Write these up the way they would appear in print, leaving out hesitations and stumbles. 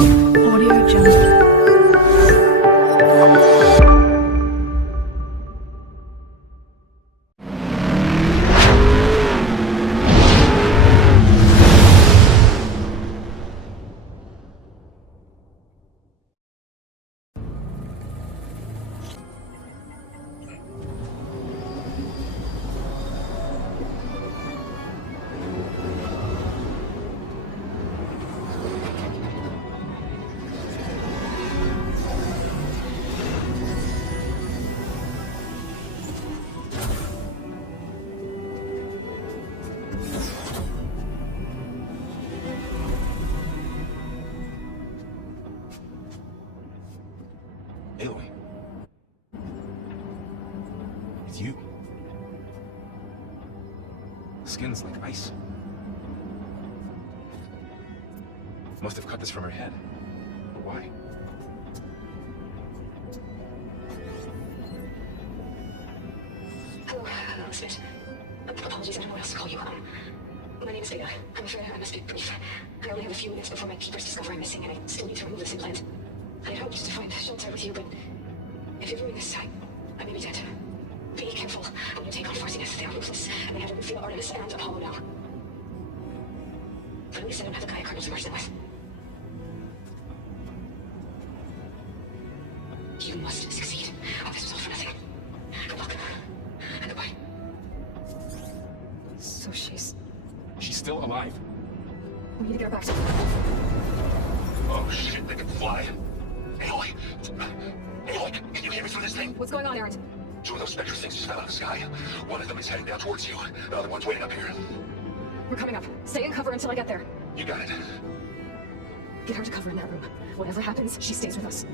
Audio Jungle. Aloy. It's you. Skin's like ice. Must have cut this from her head. But why? Hello, Smith. Apologies, I don't know what else to call you. My name is Vega. I'm afraid I must be brief. I only have a few minutes before my keepers discover I'm missing, and I still need to remove this implant. I had hoped to find shelter with you, but if you're doing this, I may be dead. Be careful when you take on Farsiness. They are ruthless, and they have Rufia, Artemis, and Apollo now. But at least I don't have the Gaia Cardinal to merge them with. You must succeed. Oh, this was all for nothing. Good luck. And goodbye. So she's still alive. We need to get her back to... Oh shit, they can fly. Aloy! Aloy, can you hear me through this thing? What's going on, Aaron? Two of those specter things just fell out of the sky. One of them is heading down towards you. The other one's waiting up here. We're coming up. Stay in cover until I get there. You got it. Get her to cover in that room. Whatever happens, she stays with us.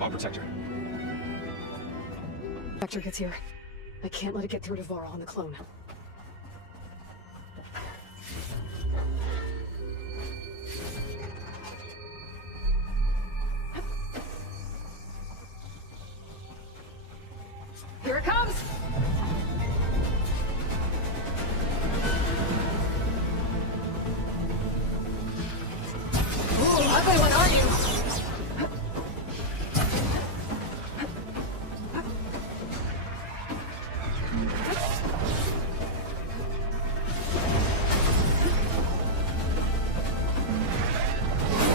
I'll protect her. Vector gets here. I can't let it get through to Varl on the clone. Here it comes! Ooh, ugly one, aren't you?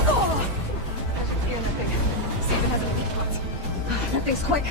Oh! Hear that thing. See if it has any weak spots. That thing's quick.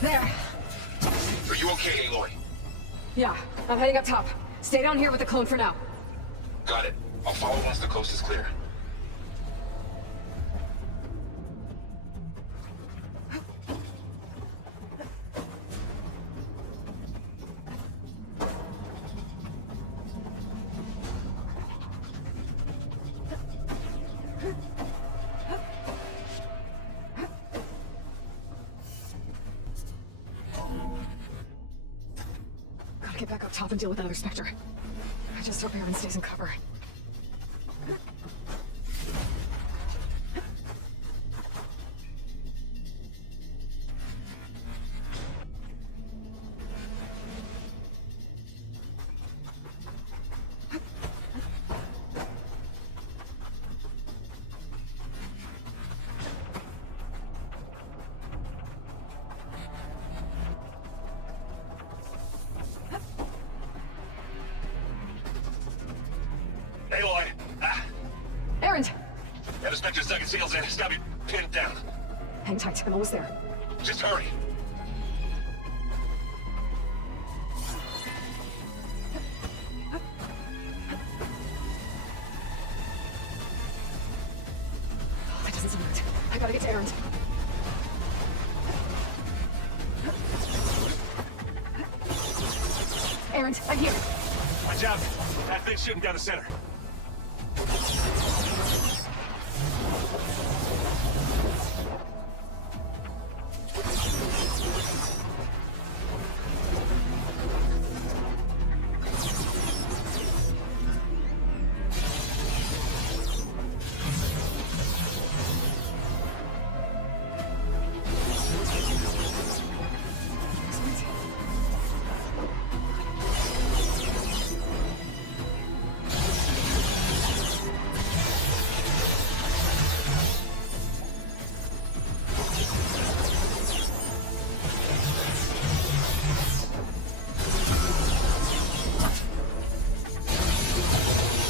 There. Are you okay, Aloy? Yeah, I'm heading up top. Stay down here with the clone for now. Got it. I'll follow once the coast is clear. Gotta get back up top and deal with that other Spectre. I just hope Aaron stays in cover. Aloy! Aaron! Yeah, the Spectre's dug its heels in. It's gotta be pinned down. Hang tight, I'm almost there. Just hurry. That doesn't seem right. I gotta get to Aaron. Aaron, I'm here. Watch out. That thing's shooting down the center.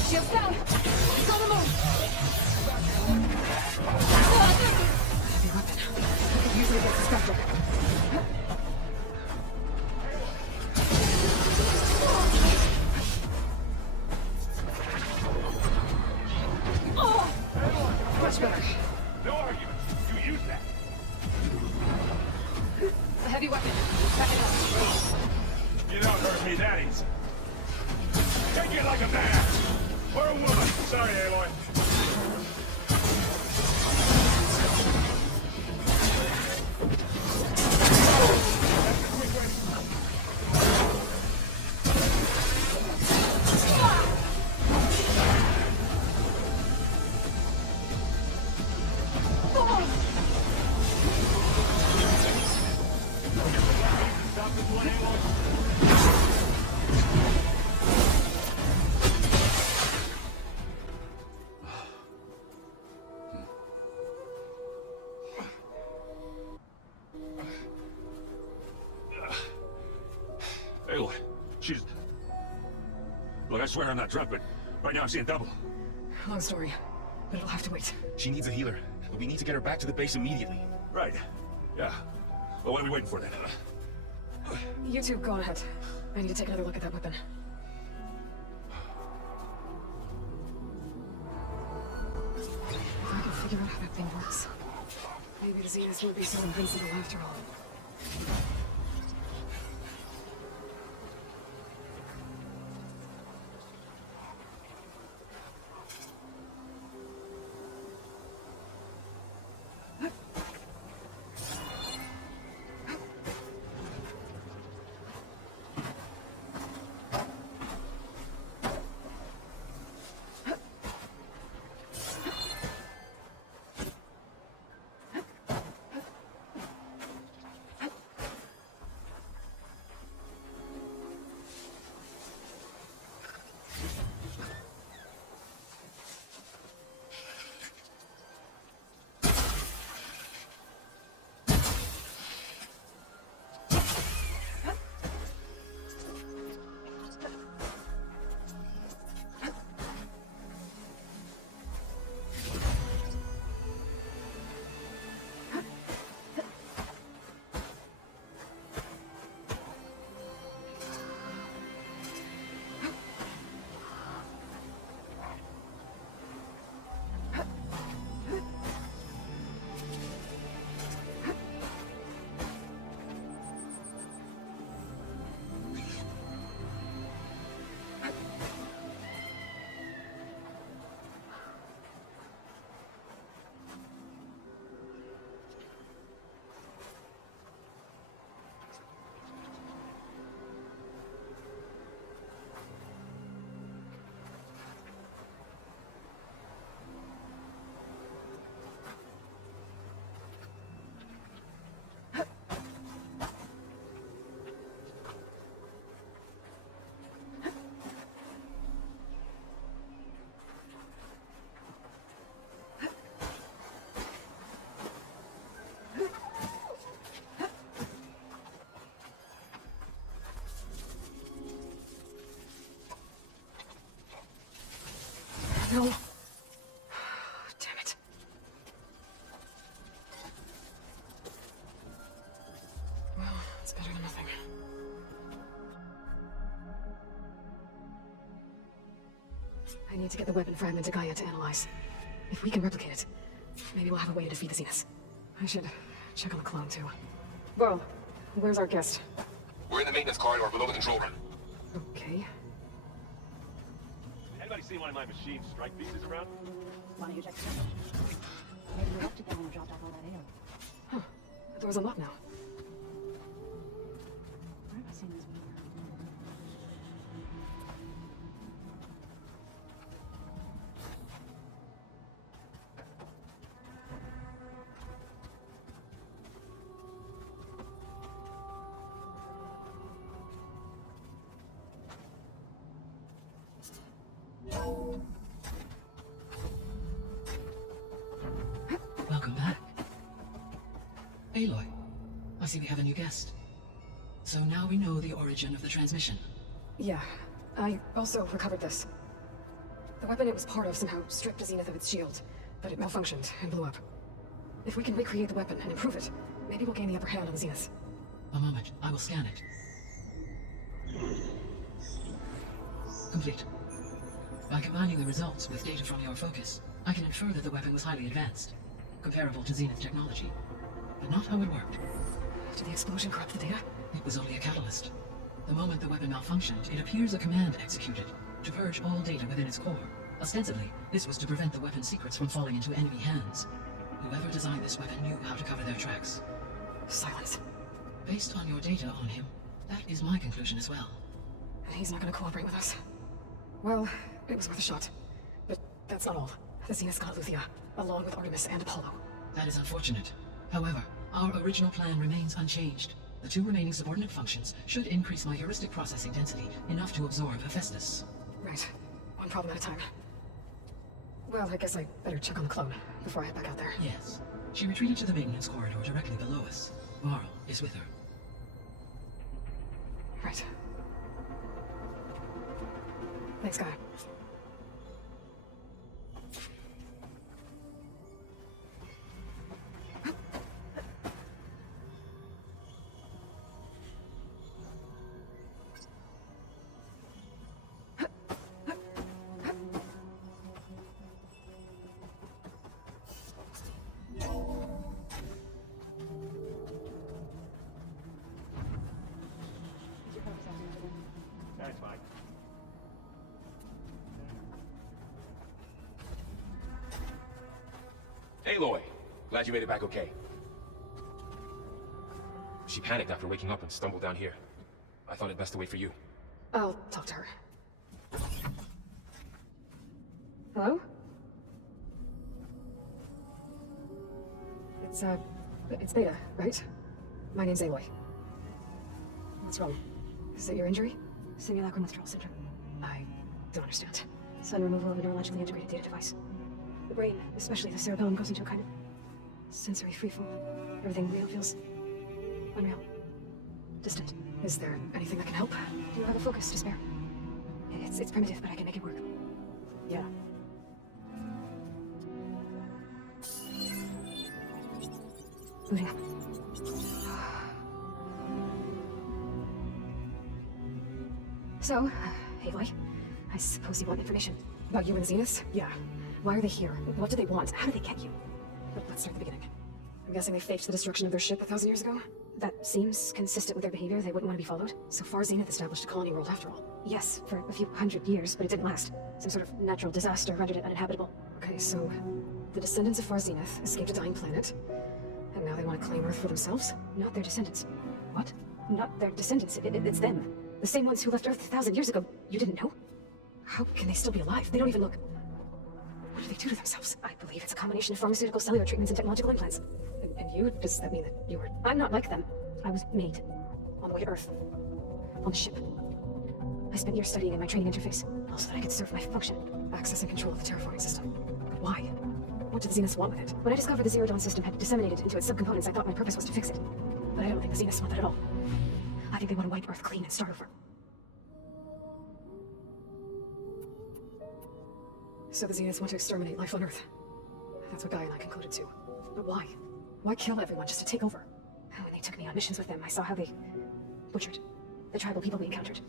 Shields down! It's on the move! Heavy weapon. I could use it against the Spectre. Oh! Much better. No argument. You use that. A heavy weapon. Back it up. You don't hurt me that easy. Take it like a man. Or a woman. Sorry, Aloy. Stop this one, Aloy. Aloy, she's... Look, I swear I'm not drunk, but right now I'm seeing double. Long story, but it'll have to wait. She needs a healer, but we need to get her back to the base immediately. Right. Yeah. Well, what are we waiting for then? You two, go on ahead. I need to take another look at that weapon. If I can figure out how that thing works, maybe the Zeniths won't be so invincible after all. No. Damn it. Well, it's better than nothing. I need to get the weapon fragment to Gaia to analyze. If we can replicate it, maybe we'll have a way to defeat the Zeniths. I should check on the clone, too. Well, where's our guest? We're in the maintenance corridor below the control room. Okay. Anybody seen one of my machine strike pieces around? Why don't you check the circle? Maybe we locked it down and dropped off all that ale. Huh. The door's unlocked now. Where have I seen this before? Welcome back. Aloy, I see we have a new guest. So now we know the origin of the transmission. Yeah. I also recovered this. The weapon it was part of somehow stripped Zenith of its shield, but it malfunctioned and blew up. If we can recreate the weapon and improve it, maybe we'll gain the upper hand on the Zeniths. A moment, I will scan it. Complete. By combining the results with data from your focus, I can infer that the weapon was highly advanced, comparable to Zenith technology, but not how it worked. Did the explosion corrupt the data? It was only a catalyst. The moment the weapon malfunctioned, it appears a command executed to purge all data within its core. Ostensibly, this was to prevent the weapon's secrets from falling into enemy hands. Whoever designed this weapon knew how to cover their tracks. Silence. Based on your data on him, that is my conclusion as well. And he's not gonna cooperate with us. Well, it was worth a shot. But that's not all. The Zeniths got Luthia, along with Artemis and Apollo. That is unfortunate. However, our original plan remains unchanged. The two remaining subordinate functions should increase my heuristic processing density enough to absorb Hephaestus. Right. One problem at a time. Well, I guess I better check on the clone before I head back out there. Yes. She retreated to the maintenance corridor directly below us. Varl is with her. Right. Thanks, Guy. That's fine. Aloy! Glad you made it back okay. She panicked after waking up and stumbled down here. I thought it best to wait for you. I'll talk to her. Hello? It's Beta, right? My name's Aloy. What's wrong? Is it your injury? Simulacrum withdrawal syndrome. I don't understand. Sudden removal of a neurologically integrated data device. The brain, especially the cerebellum, goes into a kind of sensory freefall. Everything real feels unreal. Distant. Is there anything that can help? Do you have a focus to spare? It's primitive, but I can make it work. Yeah. Booting up. So, Aloy, I suppose you want information. About you and Zeniths? Yeah. Why are they here? What do they want? How do they get you? But let's start at the beginning. I'm guessing they faked the destruction of their ship 1,000 years ago? That seems consistent with their behavior. They wouldn't want to be followed. So far, Zenith established a colony world after all. Yes, for a few hundred years, but it didn't last. Some sort of natural disaster rendered it uninhabitable. Okay, so the descendants of Far Zenith escaped a dying planet, and now they want to claim Earth for themselves? Not their descendants. What? Not their descendants. It's them. The same ones who left Earth 1,000 years ago. You didn't know? How can they still be alive? They don't even look... What do they do to themselves? I believe it's a combination of pharmaceutical, cellular treatments, and technological implants. And you? Does that mean that you were I'm not like them. I was made on the way to Earth? on the ship. I spent years studying in my training interface, so that I could serve my function. Access and control of the terraforming system. But why? What do the Zeniths want with it? When I discovered the Zero Dawn system had disseminated into its subcomponents, I thought my purpose was to fix it. But I don't think the Zeniths want that at all. I think they want to wipe Earth clean and start over. So the Zeniths want to exterminate life on Earth. That's what Guy and I concluded too. But why? Why kill everyone just to take over? When they took me on missions with them, I saw how they butchered the tribal people we encountered.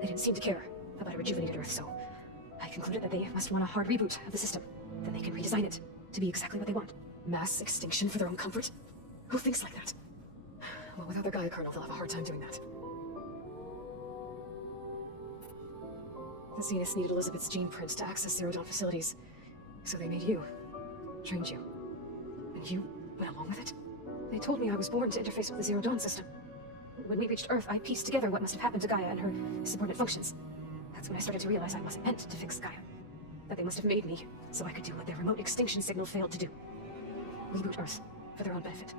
They didn't seem to care about a rejuvenated Earth, so I concluded that they must want a hard reboot of the system. Then they can redesign it to be exactly what they want. Mass extinction for their own comfort? Who thinks like that? Well, without their Gaia kernel, they'll have a hard time doing that. The Zeniths needed Elizabeth's gene print to access Zero Dawn facilities, so they made you, trained you, and you went along with it. They told me I was born to interface with the Zero Dawn system. When we reached Earth, I pieced together what must have happened to Gaia and her subordinate functions. That's when I started to realize I wasn't meant to fix Gaia. That they must have made me so I could do what their remote extinction signal failed to do. Reboot Earth for their own benefit.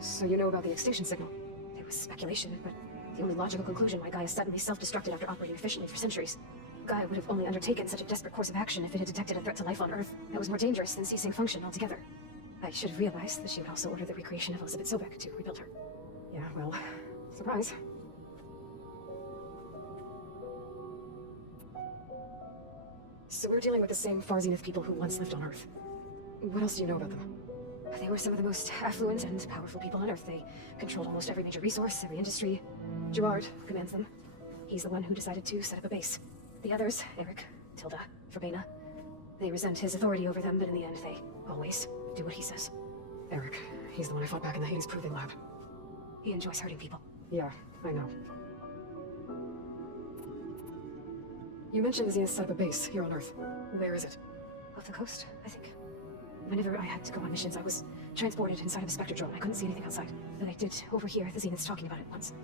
So you know about the extinction signal? There was speculation, but the only logical conclusion why Gaia suddenly self-destructed after operating efficiently for centuries. Gaia would have only undertaken such a desperate course of action if it had detected a threat to life on Earth that was more dangerous than ceasing function altogether. I should have realized that she would also order the recreation of Elizabeth Sobek to rebuild her. Yeah, well, surprise. So we're dealing with the same Far Zenith people who once lived on Earth. What else do you know about them? They were some of the most affluent and powerful people on Earth. They controlled almost every major resource, every industry. Gerard commands them. He's the one who decided to set up a base. The others, Eric, Tilda, Verbena, they resent his authority over them, but in the end, they always do what he says. Eric, he's the one I fought back in the Haynes Proving Lab. He enjoys hurting people. Yeah, I know. You mentioned the Zenith set up a base here on Earth. Where is it? Off the coast, I think. Whenever I had to go on missions, I was transported inside of a Spectre drone. I couldn't see anything outside, but I did overhear the Zeniths talking about it once.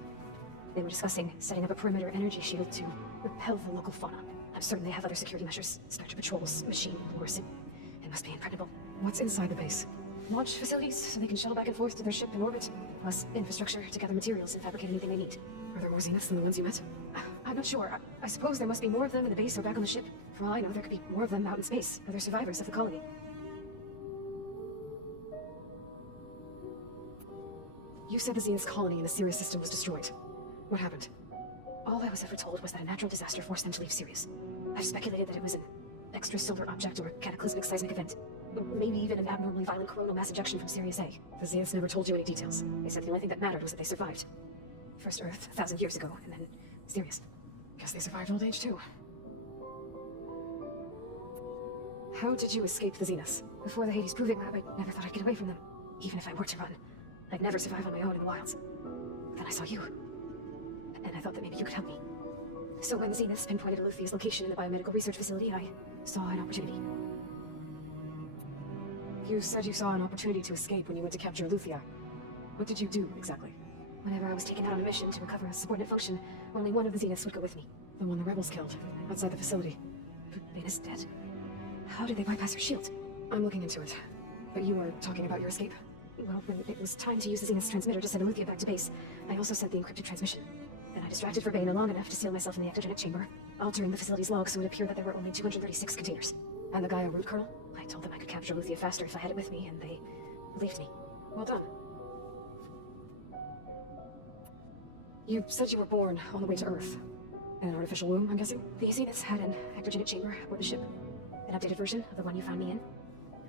They were discussing setting up a perimeter energy shield to repel the local fauna. I'm certain they have other security measures. Spectre patrols, machine wars. It must be impregnable. What's inside the base? Launch facilities, so they can shuttle back and forth to their ship in orbit, plus infrastructure to gather materials and fabricate anything they need. Are there more Zeniths than the ones you met? I'm not sure. I suppose there must be more of them in the base or back on the ship. For all I know, there could be more of them out in space. Other survivors of the colony. You said the Zenith's colony in the Sirius system was destroyed. What happened? All I was ever told was that a natural disaster forced them to leave Sirius. I've speculated that it was an extrasolar object or cataclysmic seismic event. Maybe even an abnormally violent coronal mass ejection from Sirius A. The Zeniths never told you any details. They said the only thing that mattered was that they survived. First Earth, 1,000 years ago, and then Sirius. Guess they survived old age too. How did you escape the Zeniths? Before the Hades Proving Lab, I never thought I'd get away from them. Even if I were to run, I'd never survive on my own in the wilds. Then I saw you. And I thought that maybe you could help me. So when the Zeniths pinpointed Aluthia's location in the biomedical research facility, I saw an opportunity. You said you saw an opportunity to escape when you went to capture Aluthia. What did you do, exactly? Whenever I was taken out on a mission to recover a subordinate function, only one of the Zeniths would go with me. The one the rebels killed, outside the facility. But Vena's dead. How did they bypass her shield? I'm looking into it. But you were talking about your escape? Well, when it was time to use the Zenith's transmitter to send Aluthia back to base, I also sent the encrypted transmission. Then I distracted Verbena long enough to seal myself in the ectogenic chamber, altering the facility's log so it appeared that there were only 236 containers. And the Gaia root kernel? I told them I could capture Aluthia faster if I had it with me, and they believed me. Well done. You said you were born on the way to Earth. In an artificial womb, I'm guessing? The Zeniths had an ectogenic chamber aboard the ship. An updated version of the one you found me in.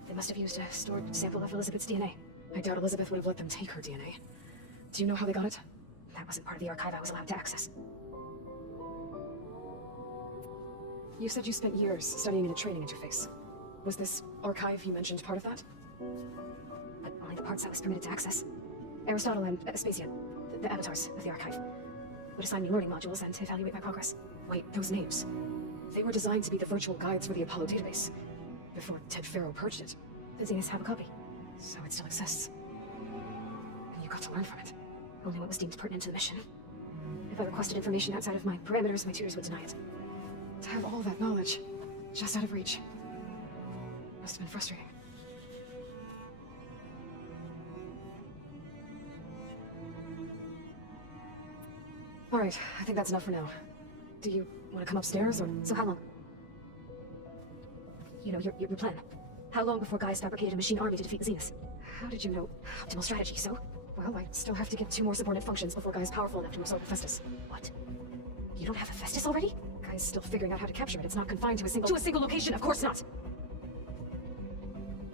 They must have used a stored sample of Elizabeth's DNA. I doubt Elizabeth would have let them take her DNA. Do you know how they got it? That wasn't part of the archive I was allowed to access. You said you spent years studying in a training interface. Was this archive you mentioned part of that? But only the parts I was permitted to access. Aristotle and Aspasia, the avatars of the archive, would assign me learning modules and evaluate my progress. Wait, those names. They were designed to be the virtual guides for the Apollo database, before Ted Faro purged it. The Zeniths have a copy, so it still exists. And you got to learn from it. Only what was deemed pertinent to the mission. If I requested information outside of my parameters, my tutors would deny it. To have all that knowledge, just out of reach, must have been frustrating. All right, I think that's enough for now. Do you want to come upstairs, or so how long? You know, your plan. How long before Gaia's fabricated a machine army to defeat the Zeniths? How did you know? Optimal strategy, so? Well, I still have to get 2 more subordinate functions before Gaia's powerful enough to absorb Hephaestus. What? You don't have Hephaestus already? Guy's still figuring out how to capture it. It's not confined to a single location. Of course not.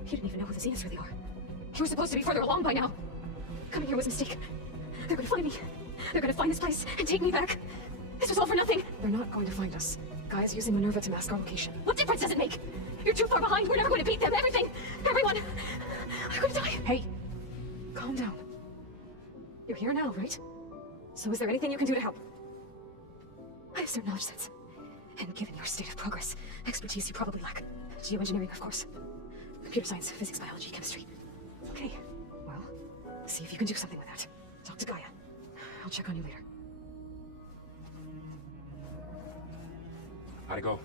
He didn't even know who the Zeniths really are. He was supposed to be further along by now. Coming here was a mistake. They're gonna find me. They're gonna find this place and take me back. This was all for nothing. They're not going to find us. Guy's using Minerva to mask our location. What difference does it make? You're too far behind. We're never going to beat them. Everything. Everyone. I'm gonna die. Hey. Calm down. You're here now, right? So is there anything you can do to help? I have certain knowledge sets. And given your state of progress, expertise you probably lack. Geoengineering, of course. Computer science, physics, biology, chemistry. Okay. Well, see if you can do something with that. Talk to Gaia. I'll check on you later. How'd it go?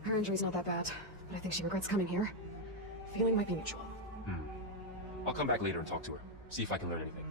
Her injury's not that bad, but I think she regrets coming here. Feeling might be mutual. I'll come back later and talk to her. See if I can learn anything.